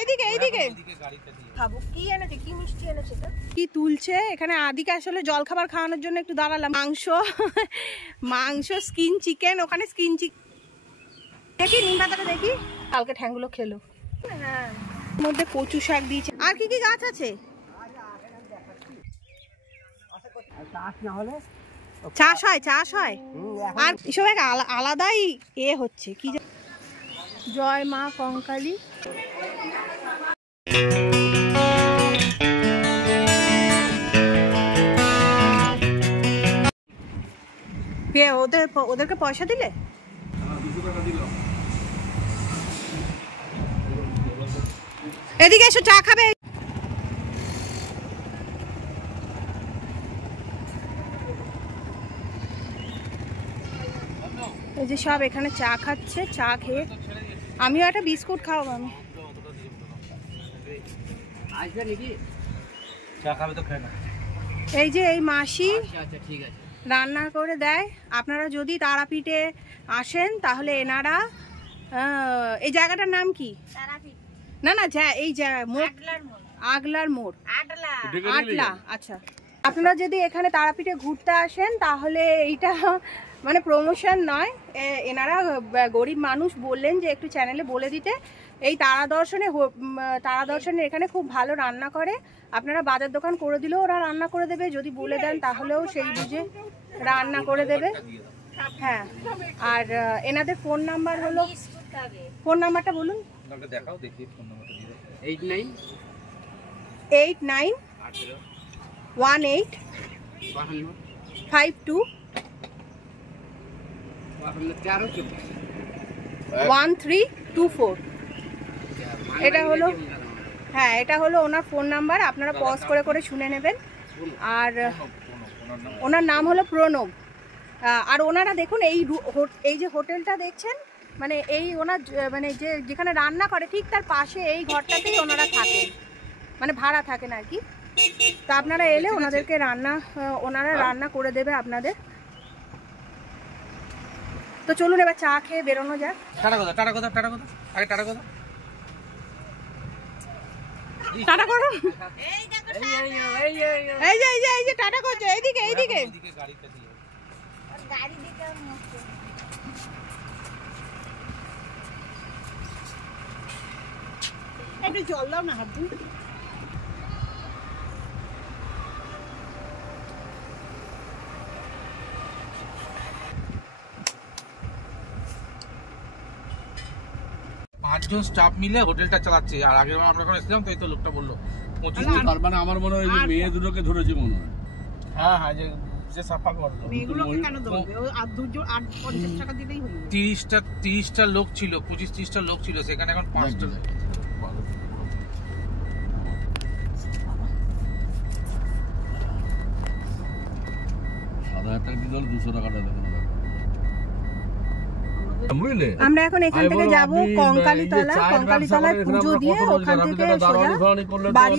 এইদিকে এইদিকে খাবো কি এনেছে, কি মিষ্টি এনেছে তো, কি তুলছে এখানে। আদিকে আসলে জল খাবার খাওয়ানোর জন্য একটু দাঁড়ালাম। মাংস স্কিন চিকেন, ওখানে স্কিন চিকেন দেখি, নিম পাতাটা দেখি। কালকে ঠ্যাংগুলো খেলো। হ্যাঁ, মধ্যে কচু শাক দিয়েছে। আর কি কি গাছ আছে? চাষ হয়, চাষ হয়। আর এসব এক আলাদাই হচ্ছে কি। জয় মা কঙ্কালী। ওদেরকে পয়সা দিলে? এদিকে এসো, চা খাবে? এই যে সব এখানে চা খাচ্ছে, চা খেয়ে আমিও একটা বিস্কুট খাওয়াবো। আমি এই যে এই মাসি রান্না করে দেয়। আপনারা যদি তারাপীঠে আসেন তাহলে এনারা, এই জায়গাটার নাম কি? না না, এই আগলার মোড়, আটলা। আচ্ছা, আপনারা যদি এখানে তারাপীঠে ঘুরতে আসেন তাহলে এইটা মানে প্রমোশন নয়, এনারা গরিব মানুষ বললেন যে একটু চ্যানেলে বলে দিতে। এই তারাদর্শনে এখানে খুব ভালো রান্না করে। আপনারা বাজার দোকান করে দিলেও ওরা রান্না করে দেবে, যদি বলে দেন তাহলেও সেই বুঝে রান্না করে দেবে। হ্যাঁ, আর এনাদের ফোন নাম্বার হলো, ফোন নাম্বারটা বলুন। 8918521324। এটা হলো, হ্যাঁ এটা হলো ওনার ফোন নাম্বার। আপনারা পজ করে করে শুনে নেবেন। আর ওনার নাম হলো প্রণব। আর ওনারা দেখুন এই যে হোটেলটা দেখছেন, মানে এই ওনার মানে যেখানে রান্না করে ঠিক তার পাশে এই ঘরটাতেই ওনারা থাকেন, মানে ভাড়া থাকেন আর কি। তা আপনারা এলে ওনাদেরকে ওনারা রান্না করে দেবে আপনাদের। তো চলুন এবার চা খেয়ে বেরোনো যাক। টাটা করো। এই যে টাটা করছো, এইদিকে একটু জল দাও না, হাত দিন। 5 জন স্টাফ মিলে হোটেলটা চালাচ্ছে। আর আগের বার আমরা যখন এসেছিলাম তো এই তো লোকটা বললো 25 জন। তার মানে আমার মনে হয় যে মেয়ে দুটোকে ধরেছে মনে হয়। হ্যাঁ হ্যাঁ, যে সাফা করলো মেয়েগুলোকে কেন ধরবে? ও আর 50 টাকা দিলেই হলো। 30টা লোক ছিল, 25-30টা লোক ছিল সেখানে, এখন 5টা। আমরা এখন এখান থেকে যাব কঙ্কালীতলায় পুজো দিয়ে ওখান থেকে বাড়ি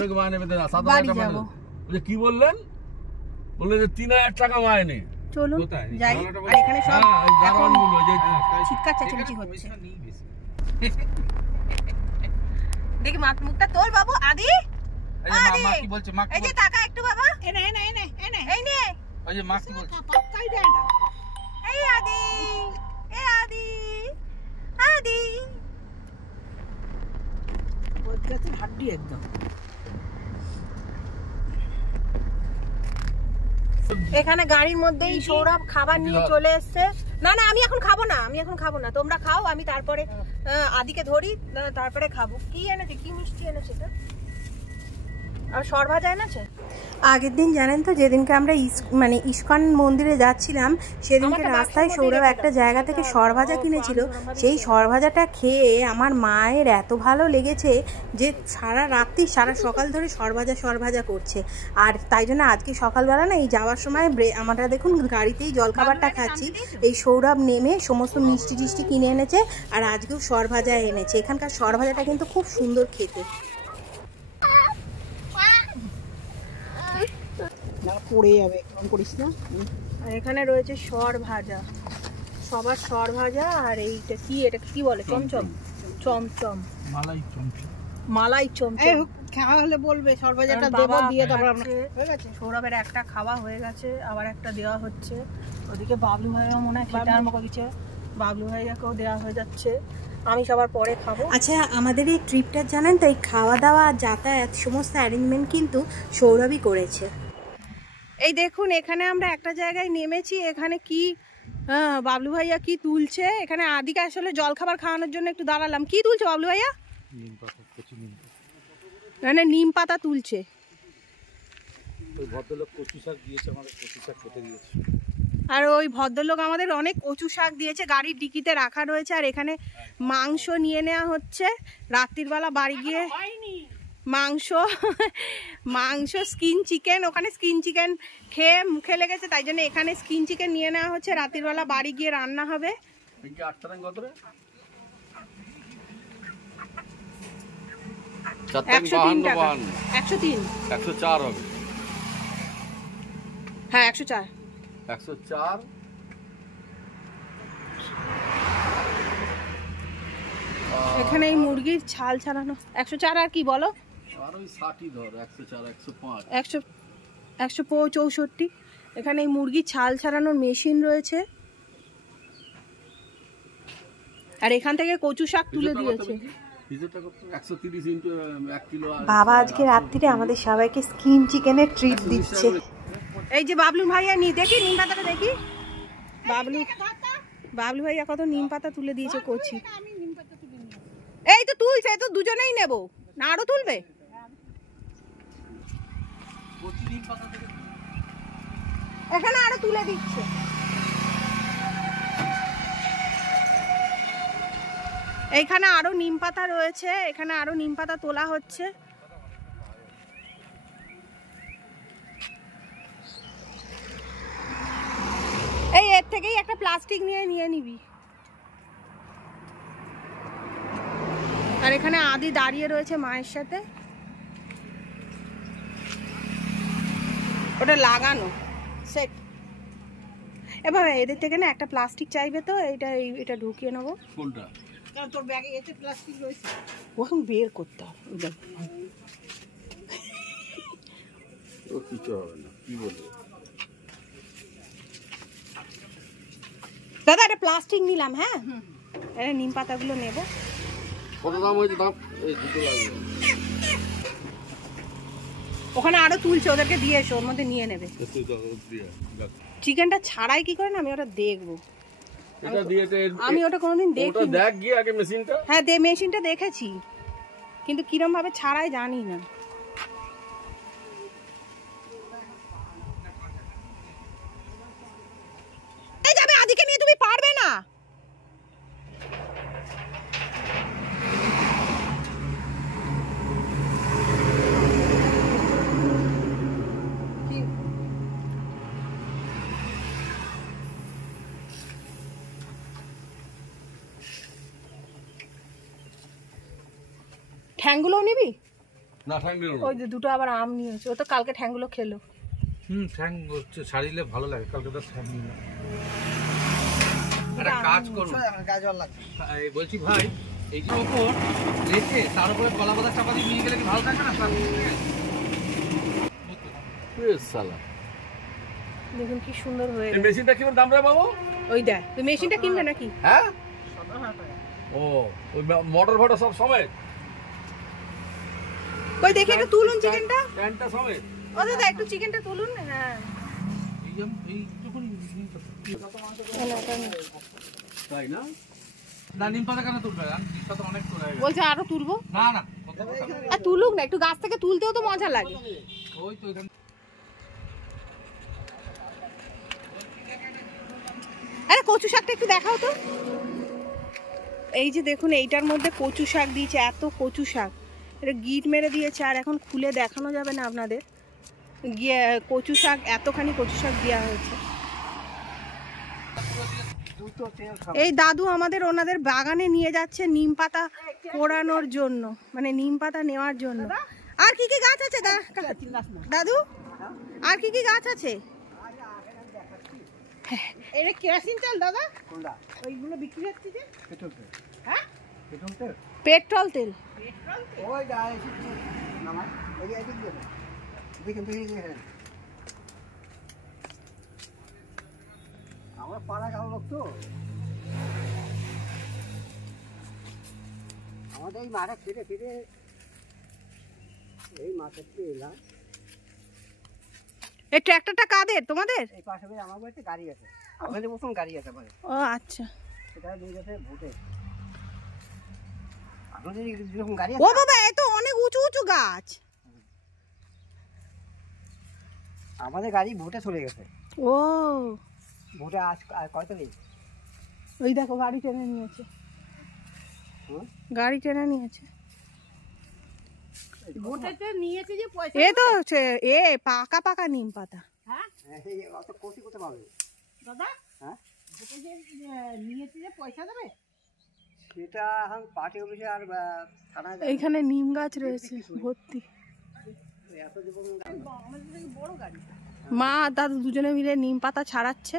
যাব। কি বললেন? বললেন যে 3000 টাকা মাইনে। চলুন যাই। আর এখানে সব চিৎকার চেঁচামেচি হচ্ছে। দেখি মুখটা তোল বাবু। আদি মা কি বলছে? মা এই যে টাকা একটু বাবা, এনে এই নে। ওই যে মা কি বলছে? পাত্তাই দেয় না। এই আদি, বদগাছের হাড্ডি একদম। এখানে গাড়ির মধ্যেই সৌরভ খাবার নিয়ে চলে এসছে। না আমি এখন খাবো না, তোমরা খাও, আমি তারপরে আদিকে ধরি, তারপরে খাবো। কি এনেছে, কি মিষ্টি এনেছে তো? আর সরভাজা এনেছে। আগের দিন জানেন তো, যেদিনকে আমরা ইস্কন মন্দিরে যাচ্ছিলাম, সেদিনকে রাস্তায় সৌরভ একটা জায়গা থেকে সরভাজা কিনেছিল। সেই সরভাজাটা খেয়ে আমার মায়ের এত ভালো লেগেছে যে সারা রাত্রি সারা সকাল ধরে সরভাজা করছে। আর তাই জন্য আজকে সকালবেলা না, এই যাওয়ার সময় আমরা দেখুন গাড়িতেই জলখাবারটা খাচ্ছি। এই সৌরভ নেমে সমস্ত মিষ্টি টিষ্টি কিনে এনেছে, আর আজকেও সরভাজা এনেছে। এখানকার সরভাজাটা কিন্তু খুব সুন্দর খেতে। পড়ে যাবে, কেমন করিস না। আর এখানে রয়েছে সরভাজা, সবার সরভাজা। আর এইটা কি, এটা কি বলে? চমচম, মালাই চমচম। মালাই চমচম খাওয়া হলে বলবে সরবাজারটা দেবো দিয়ে তারপর আমরা হয়ে গেছে। সৌরভের একটা খাওয়া হয়ে গেছে, আবার একটা দেওয়া হচ্ছে। ওদিকে বাবলু ভাইও মনে হয় খেতে আরম্ভ করেছে, বাবলু ভাইয়াকেও দেওয়া হয়ে যাচ্ছে। আমি সবার পরে খাবো। আচ্ছা, আমাদের এই ট্রিপটা জানেন তো, এই খাওয়া দাওয়া যাতায়াত সমস্ত অ্যারেঞ্জমেন্ট কিন্তু সৌরভই করেছে। এই দেখুন, এখানে আমরা একটা জায়গায় নেমেছি। এখানে কি বাবলু ভাইয়া কি তুলছে। এখানে আদিকে আসলে জল খাবার খাওয়ানোর জন্য একটু দাঁড়ালাম। কি তুলছে বাবলু ভাইয়া? এখানে নিম পাতা তুলছে। আর ওই ভদ্রলোক আমাদের অনেক কচু শাক দিয়েছে, গাড়ির ডিকিতে রাখা রয়েছে। আর এখানে মাংস নিয়ে নেওয়া হচ্ছে রাত্রির বেলা বাড়ি গিয়ে। মাংস স্কিন চিকেন, ওখানে স্কিন চিকেন খেয়ে মুখে লেগেছে, তাই জন্য এখানে স্কিন চিকেন নিয়ে নেওয়া হচ্ছে। রাত্রির বেলা বাড়ি গিয়ে রান্না হবে। 103 টাকা। 103 104 হবে। হ্যাঁ 104 104। এখানে এই মুরগির ছাল ছাড়ানো 104। আর কি বলো? আর ওই 60ই ধর, 104 105 164। এখানে এই মুরগির ছাল ছাড়ানোর মেশিন রয়েছে। আর এখান থেকে কচু শাক তুলে দিয়েছে। বাবা আজকে রাত্রিরে আমাদের সবাইকে স্কিন চিকেনের ট্রিট দিচ্ছে। এই যে বাবলু ভাইয়া দেখি নিম পাতাটা দেখি। বাবলু ভাইয়া কত নিম পাতা তুলে দিয়েছে কচি। এই তো তুলছে, তো দুজনেই নেব না, আরো তুলবে? এখানে আরো তুলে দিচ্ছে। এইখানে আরো নিম পাতা রয়েছে, এখানে আরো নিম পাতা তোলা হচ্ছে। এই এর থেকেই একটা প্লাস্টিক নিয়ে নিবি। আর এখানে আদি দাঁড়িয়ে রয়েছে মায়ের সাথে, ওটা লাগানো সেট। এবার এদের থেকে না একটা প্লাস্টিক চাইবে, তো এটা ঢুকিয়ে নেবো। কোনটা? তোর ব্যাগে এতে প্লাস্টিক রয়েছে, ওখানে বের করতে হবে। ও কিছু হবে না, কি বলবো দাদা, একটা প্লাস্টিক নিলাম। হ্যাঁ, নিম পাতাগুলো নেব। কত দাম হয়েছে? দাম এই দুটো লাগবে। ওখানে আরো তুলছে, ওদেরকে দিয়ে এসো, ওর মধ্যে নিয়ে নেবে। চিকেনটা ছাড়াই কি করে না, আমি ওটা দেখবো। আমি ওটা কোনোদিন দেখিনি। দেখ গিয়ে আগে মেশিনটা। হ্যাঁ, মেশিনটা দেখেছি, কিন্তু কিরম ভাবে ছাড়াই জানি না। যাবে আদিকে নিয়ে, তুমি পারবে না। ঠ্যাংগুলো নিবি? না, ঠ্যাং নিব। ওই যে দুটো আবার আম নিয়েছে, ও তো কালকে ঠ্যাংগুলো খেলো। ঠ্যাং ছাড়িলে ভালো লাগে, কালকে তো ঠ্যাং নিল। একটা কাজ করুন, গাজর লাগবে। বলছি ভাই, এই যে ওপর রেখে তার উপরে কলা পাতা চাপা দিয়ে নিয়ে গেলে কি ভালো থাকে না? সালা, দেখুন কি সুন্দর হয়ে এই মেশিনটা কি দাম রে বাবু? ওই দেখ, তুই মেশিনটা কিনবে নাকি? হ্যাঁ, ও ওই মোটর ফটো সব সমেত। কই দেখি একটু তুলুন চিকেনটা, প্যান্টটা সমেত। ও দাদা একটু চিকেনটা তুলুন। হ্যাঁ, তাই না? না, নিম পাতা কেন তুলবে? নিম পাতা অনেক তোলা হয়ে গেছে। বলছে আরো তুলবো। না না, আর তুলুক না, একটু গাছ থেকে তুলতেও তো মজা লাগে। ওই তো এখানে। আরে কচু শাকটা একটু দেখাও তো। এই যে দেখুন, এইটার মধ্যে কচু শাক দিয়েছে, এত কচু শাক, এটা গিট মেরে দিয়েছে। আর এখন খুলে দেখানো যাবে না আপনাদের, গিয়ে কচু শাক, এতখানি কচু শাক দেওয়া হয়েছে। এই দাদু আমাদের ওনাদের বাগানে নিয়ে যাচ্ছে নিম পাতা কোড়ানোর জন্য, মানে নিম পাতা নেওয়ার জন্য। আর কি কি গাছ আছে দাদু? আর কি কি গাছ আছে? এটা কেরাসিন তেল দাদা, ওইগুলো বিক্রি হচ্ছে যে। হ্যাঁ, পেট্রোল তেল। ওই নামাই এদিক দিয়ে দেখেন দেখেন আমরা পাড়া গাঁও লোক তো, আমাদের এই মাঠে ফিরে ফিরে এই মাঠের থেকে এলাম। এই ট্র্যাক্টরটা কাদের? তোমাদের? এই পাশে আমার বাড়িতে গাড়ি আছে, আমাদের মতন গাড়ি আছে মানে। ও আচ্ছা, সেটা নিয়ে গেছে ভোটে। আপনাদের যেরকম গাড়ি ও বাবা, এ তো অনেক উঁচু উঁচু গাছ। আমাদের গাড়ি ভোটে চলে গেছে। ও ভোটে আজ কয়টা নেই। ওই দেখো গাড়ি টেনে নিয়েছে, গাড়ি টেনে নিয়েছে। ভোটেতে নিয়েছে যে পয়সা। এ তো এ পাকা পাকা নিম পাতা। হ্যাঁ অত কোটি করতে পারবে দাদা। হ্যাঁ ভোটে যে নিয়েছে যে পয়সা দেবে, সেটা এখন পার্টি অফিসে আর থানায়। এইখানে নিম গাছ রয়েছে ভর্তি। এত দেবো আমাদের বড় গাড়ি। মা আর দাদু দুজনে মিলে নিম পাতা ছাড়াচ্ছে।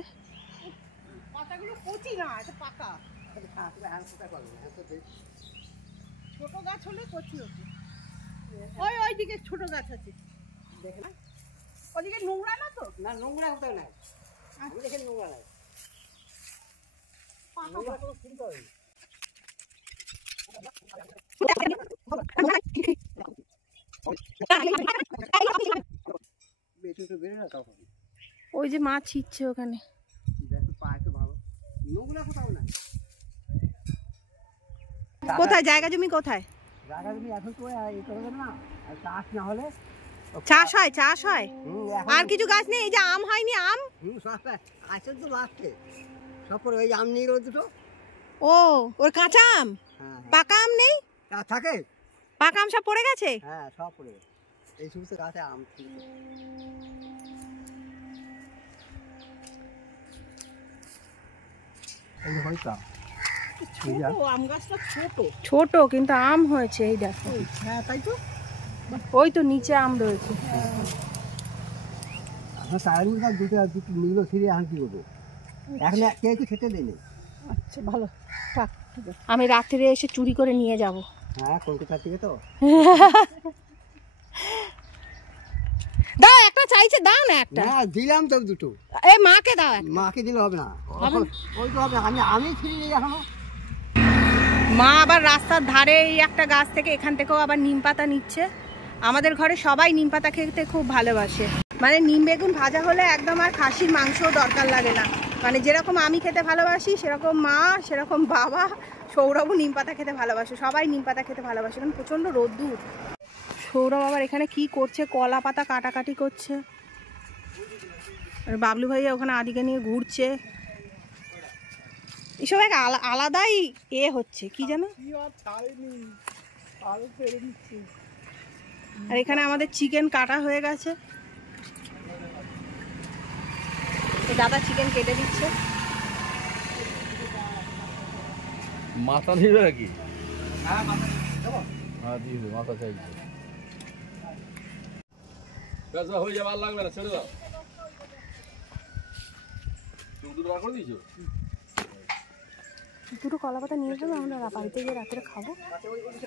পাতাগুলো কচি না, এটা পাকা। ছোট গাছ হলে কচি হতো। ওই দিকে ছোট গাছ আছে দেখে না, ওদিকে নোংরা না তো। না নোংরা কোথাও নাই, আমি দেখে নোংরা নাই। নোংরা কোনো চিন্তা হয় না। বেরো না তখন। ওই যে মাছ ছিচ্ছে ওখানে। কোথায় জায়গা জমি কোথায়? জায়গা জমি এখন তো এই করবে না, চাষ না হলে চাষ হয়, চাষ হয়। আর কিছু গাছ নেই? এই যে আম হয়নি, আম আছে তো লাস্টে সব করে ওই আম নিয়ে গেল দুটো। ও ওর কাঁচা আম, পাকা আম নেই? থাকে পাকা আম সব পড়ে গেছে। হ্যাঁ সব পড়ে গেছে, এই সমস্ত গাছে আম ছিল। আম গাছটা ছোট ছোট কিন্তু আম হয়েছে। এই দেখো, হ্যাঁ তাই তো, ওই তো নিচে আম রয়েছে। দুটো নিল ছিঁড়ে এখন কি করবো, এখন কেউ খেতে দেয়নি। আচ্ছা ভালো থাক, আমি রাত্রে এসে চুরি করে নিয়ে যাব। হ্যাঁ কলকাতা থেকে তো। দাও একটা চাইছে, দাও না একটা। না দিলাম তো দুটো। এই মাকে দাও একটা। মাকে দিলে হবে না, ওই তো হবে। আমি ছিঁড়ে নিই এখনো। মা আবার রাস্তার ধারে এই একটা গাছ থেকে, এখান থেকেও আবার নিম পাতা নিচ্ছে। আমাদের ঘরে সবাই নিম পাতা খেতে খুব ভালোবাসে। মানে নিম বেগুন ভাজা হলে একদম আর খাসির মাংসও দরকার লাগে না। মানে যেরকম আমি খেতে ভালোবাসি, সেরকম মা, সেরকম বাবা, সৌরভও নিম পাতা খেতে ভালোবাসে। সবাই নিম পাতা খেতে ভালোবাসে, কারণ প্রচণ্ড রোদ্দুর। সৌরভ আবার এখানে কি করছে, কলা পাতা কাটাকাটি করছে। আর বাবলু ভাইয়া ওখানে আদিকে নিয়ে ঘুরছে। এসব এক আলাদাই হচ্ছে কি জানো। আর এখানে আমাদের চিকেন কাটা হয়ে গেছে, দাদা চিকেন কেটে দিচ্ছে। মাথা দিবে নাকি? হ্যাঁ দিয়ে দে, মাথা চাই। হয়ে যাবে, আর লাগবে না, ছেড়ে দাও। দুটো বার করে দিয়েছো? দুটো কলা পাতা নিয়ে যাবো, আমরা বাড়িতে গিয়ে রাত্রে খাবো।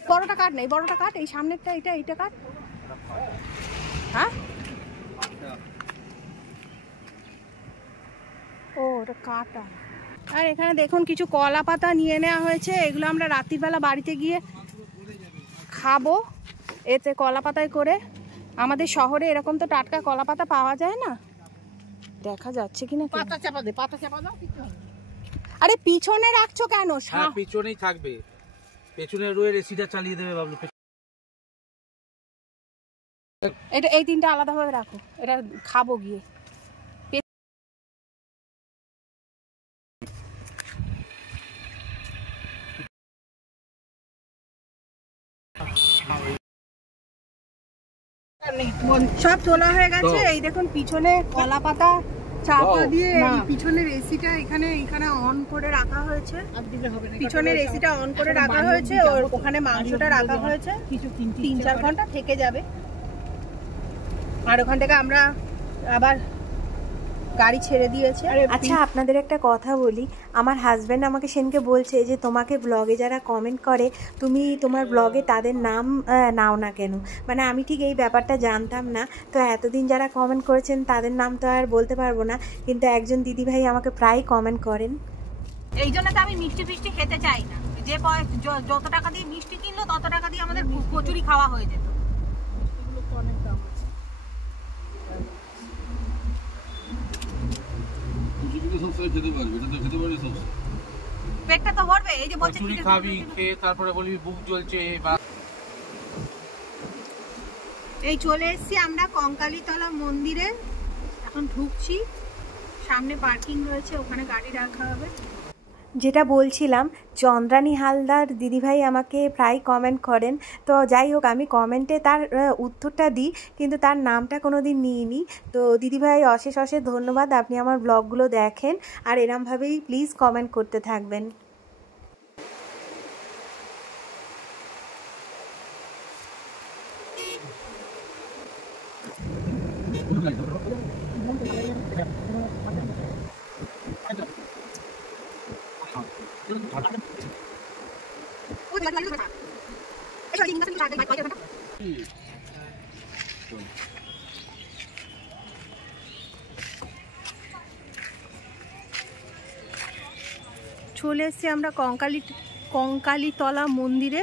বড়টা কাট নেই, বড়টা কাট, এই সামনেরটা, এইটা কাট। হ্যাঁ ও ওটা কাটা। আর এখানে দেখুন কিছু কলা পাতা নিয়ে নেওয়া হয়েছে, এগুলো আমরা রাত্রিবেলা বাড়িতে গিয়ে খাবো। এতে কলা পাতায় করে, আমাদের শহরে এরকম তো টাটকা কলা পাতা পাওয়া যায় না। দেখা যাচ্ছে কিনা, পাতা চাপা দে, পাতা চাপা দাও। আরে পিছনে রাখছো কেন? হ্যাঁ পিছনেই থাকবে, পেছনে রয়ে রেসিটা চালিয়ে দেবে বাবলু। এটা এই তিনটা আলাদাভাবে রাখো, এটা খাবো গিয়ে। সব তোলা হয়ে গেছে। এই দেখুন পিছনে কলা পাতা চাপা দিয়ে পিছনের এসিটা এখানে অন করে রাখা হয়েছে। পিছনের এসিটা অন করে রাখা হয়েছে, ওখানে মাংসটা রাখা হয়েছে, 3-4 ঘন্টা থেকে যাবে। আর ওখান থেকে আমরা আবার গাড়ি ছেড়ে দিয়েছে। আচ্ছা আপনাদের একটা কথা বলি, আমার হাজব্যান্ড আমাকে সেদিনকে বলছে যে তোমাকে ব্লগে যারা কমেন্ট করে তুমি তোমার ব্লগে তাদের নাম নাও না কেন। মানে আমি ঠিক এই ব্যাপারটা জানতাম না, তো এতদিন যারা কমেন্ট করেছেন তাদের নাম তো আর বলতে পারবো না, কিন্তু একজন দিদিভাই আমাকে প্রায় কমেন্ট করেন। এই জন্য তো আমি মিষ্টি ফিষ্টি খেতে চাই না, যে যত টাকা দিয়ে মিষ্টি কিনলো তত টাকা দিয়ে আমাদের কচুরি খাওয়া হয়ে যেত। অনেক দাম আছে। পেটটা তো ভরবে। এই যে বলছে কচুরি খাবি, খেয়ে তারপরে বলবি বুক জ্বলছে। এই চলে এসেছি আমরা কঙ্কালীতলা মন্দিরে, এখন ঢুকছি। সামনে পার্কিং রয়েছে, ওখানে গাড়ি রাখা হবে। যেটা বলছিলাম, চন্দ্রানী হালদার দিদিভাই আমাকে প্রায় কমেন্ট করেন, তো যাই হোক আমি কমেন্টে তার উত্তরটা দিই, কিন্তু তার নামটা কোনো দিন নিইনি। তো দিদিভাই অশেষ অশেষ ধন্যবাদ, আপনি আমার ব্লগগুলো দেখেন আর এরমভাবেই প্লিজ কমেন্ট করতে থাকবেন। চলে এসেছি আমরা কঙ্কালীতলা মন্দিরে।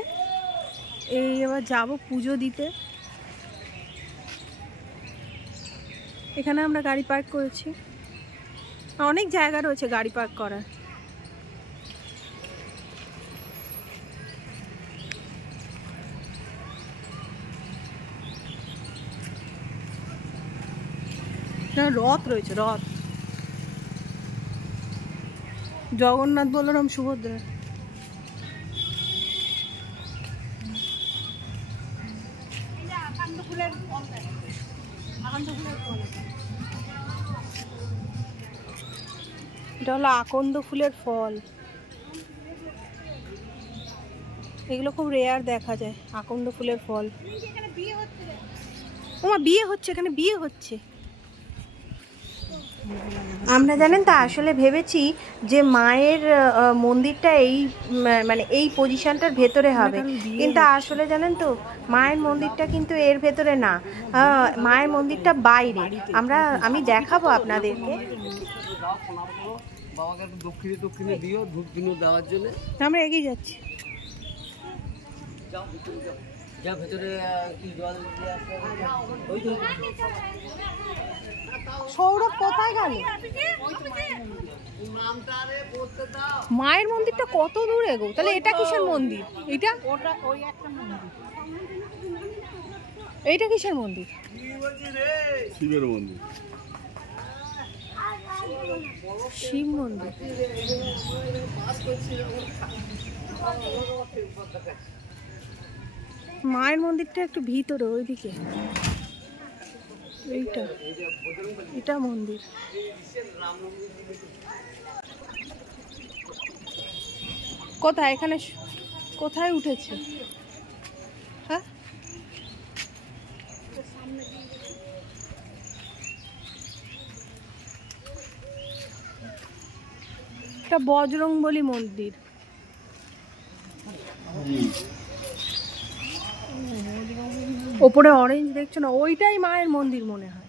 এই এবার যাব পুজো দিতে। এখানে আমরা গাড়ি পার্ক করেছি, অনেক জায়গা রয়েছে গাড়ি পার্ক করার। রথ রয়েছে, রথ, জগন্নাথ বলরাম সুভদ্রা। এটা হলো আকন্দ ফুলের ফল। এগুলো খুব রেয়ার দেখা যায়, আকন্দ ফুলের ফল। ওমা বিয়ে হচ্ছে, এখানে বিয়ে হচ্ছে। আমরা জানেন তো আসলে ভেবেছি যে মায়ের মন্দিরটা এই মানে এই পজিশনটার ভেতরে হবে, কিন্তু আসলে জানেন তো মায়ের মন্দিরটা কিন্তু এর ভেতরে না, মায়ের মন্দিরটা বাইরে। আমি দেখাবো আপনাদেরকে। বাবাকে একটু দক্ষিণে দিও, ধূপ দিনও দেওয়ার জন্য। আমরা এগিয়ে যাচ্ছি। যা ভেতরে কি জল দিয়ে আসতে ওই তো। সৌরভ কোথায় গেল? মায়ের মন্দিরটা কত দূরে গো? তাহলে এটা কিসের মন্দির? এটা ওই একটা মন্দির। এইটা কিসের মন্দির? শিবের মন্দির। শিব মন্দির। মায়ের মন্দিরটা একটু ভিতরে ওইদিকে। এটা মন্দির। কোথায় এখানে কোথায় উঠেছে? হ্যাঁ এটা বজরংবলী মন্দির। ওপরে অরেঞ্জ দেখছো না, ওইটাই মায়ের মন্দির মনে হয়।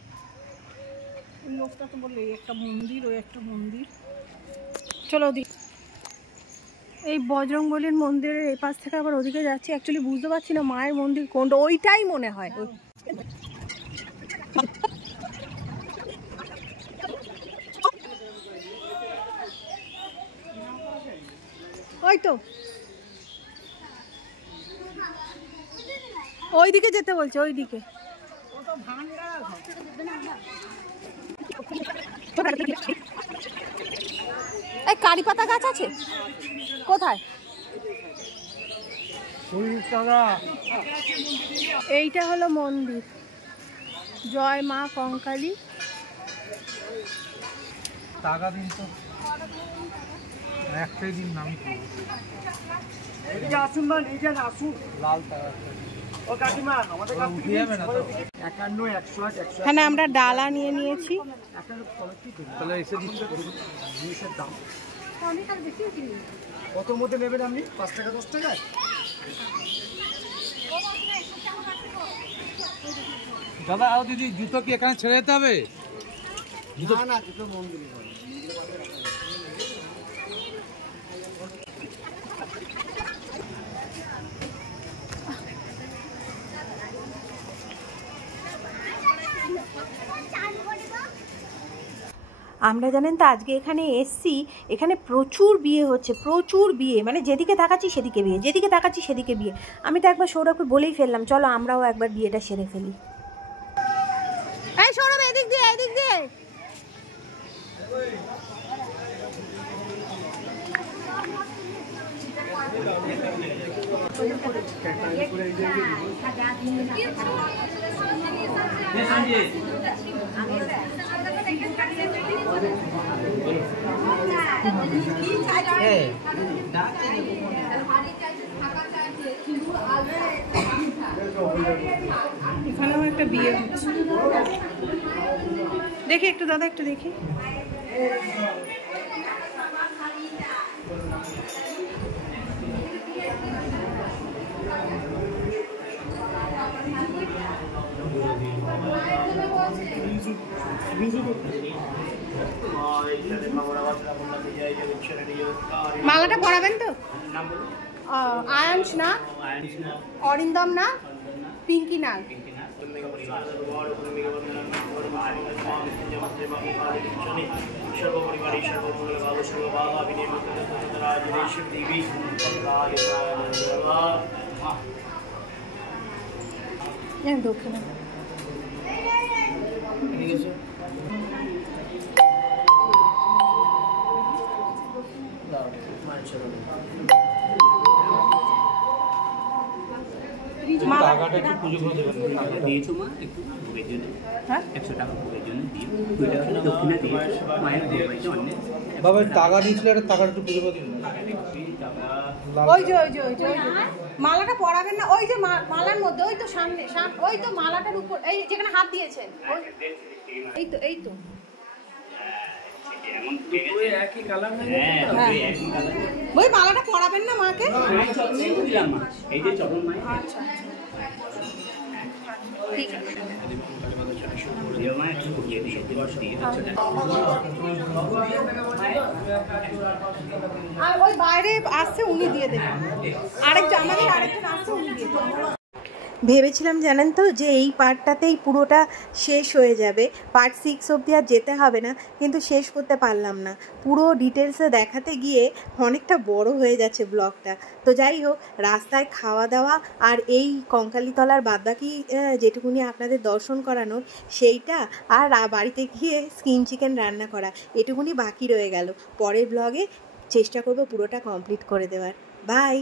ওই লোকটা তো বললো এই একটা মন্দির, ওই একটা মন্দির। চলো দি এই বজরংবলীর মন্দিরের এই পাশ থেকে আবার ওদিকে যাচ্ছি। অ্যাকচুয়ালি বুঝতে পারছি না মায়ের মন্দির কোনটা, ওইটাই মনে হয়। ওই তো ওইদিকে যেতে বলছে, ওইদিকে। এই কারি পাতা গাছ আছে কোথায়? এইটা হলো মন্দির। জয় মা কঙ্কালী। টাকা দিন তো, একটাই দিন নাম। আসুন না, নিজে আসুন। লাল টাকা। এখানে আমরা ডালা নিয়ে নিয়েছি। কত মধ্যে নেবেন আপনি? 5 টাকা 10 টাকায়? দাদা আর দিদি জুতো কি এখানে ছেড়ে যেতে হবে? না জুতো মন্দিরে করে। আমরা জানেন তো আজকে এখানে এসছি, এখানে প্রচুর বিয়ে হচ্ছে, প্রচুর বিয়ে, মানে যেদিকে তাকাচ্ছি সেদিকে বিয়ে, যেদিকে তাকাচ্ছি সেদিকে বিয়ে। আমি তো একবার সৌরভকে বলেই ফেললাম চলো আমরাও একবার বিয়েটা সেরে ফেলি। এই সৌরভ এদিক দিয়ে, এদিক দিয়ে। এখানেও একটা বিয়ে হচ্ছে, দেখি একটু দাদা, একটু দেখি। মালাটা পরাবেন তো? আয়াংশ না, অরিন্দম না, পিঙ্কি না। দক্ষিণা বাবা টাকা দিয়েছিল, একটা টাকার একটু পুজো করে দিন। ওই যে ওই যে ওই যে ওই যে মালাটা পরাবেন না, ওই যে মালার মধ্যে, ওই তো সামনে, ওই তো মালাটার উপর, এই যেখানে হাত দিয়েছেন, এই তো এই তো ওই মালাটা পরাবেন না মাকে? আচ্ছা ঠিক আছে। আর ওই বাইরে আসছে উনি দিয়ে দেবেন, আমাদের আরেকজন আসছে উনি দিয়ে দেবেন। ভেবেছিলাম জানেন তো যে এই পার্টটাতেই পুরোটা শেষ হয়ে যাবে, পার্ট 6 অবধি আর যেতে হবে না, কিন্তু শেষ করতে পারলাম না। পুরো ডিটেলসে দেখাতে গিয়ে অনেকটা বড় হয়ে যাচ্ছে ব্লগটা। তো যাই হোক, রাস্তায় খাওয়া দাওয়া আর এই কঙ্কালীতলার বাদবাকি যেটুকুনি আপনাদের দর্শন করানোর সেইটা, আর বাড়িতে গিয়ে স্কিন চিকেন রান্না করা, এটুকুনি বাকি রয়ে গেল। পরের ব্লগে চেষ্টা করব পুরোটা কমপ্লিট করে দেওয়ার। বাই।